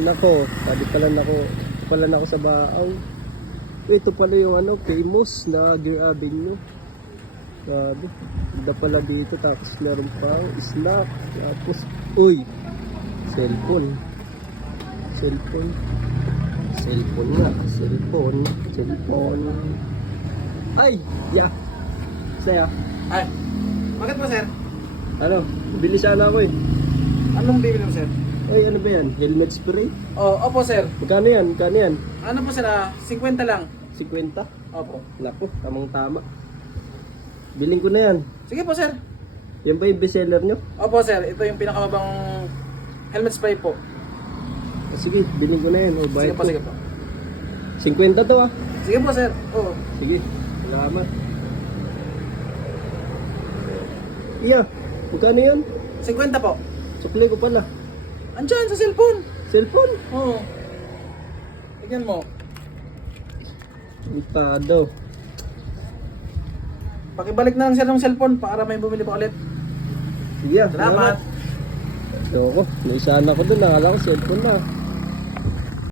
Nako, pala nako sa Baaw. Ito pala yung ano, famous na Gear Avenue. Grabe. Ganda pala dito, tapos meron pang snack. Tapos, uy, cellphone. Cellphone nga, cellphone. Ay, yeah. Saya. Ay, bakit po sir? Ano, bili sana ako eh. Anong bibili mo sir? Ay, ano ba yan? Helmet spray? Oh, opo sir. Magkano yan? Magkano yan? Ano po sir 50 lang. 50? Opo. Naku, tamang tama. Biling ko na yan. Sige po sir. Yan ba yung bestseller nyo? Opo sir, ito yung pinakamabang helmet spray po. Sige, biling ko na yan. O, Sige bayad po, ko. sige po. 50 to ah. Sige po sir. Oo. Sige, salamat. Iya, magkano yan? 50 po. Sukli ko pala. Andyan sa cellphone. Cellphone? Oo. Tignan mo. Itado. Pakibalik na lang sir ng cellphone para may bumili pa ulit. Sige, Salamat. Ayoko, naisaan ako dun. Nakala ko cellphone na.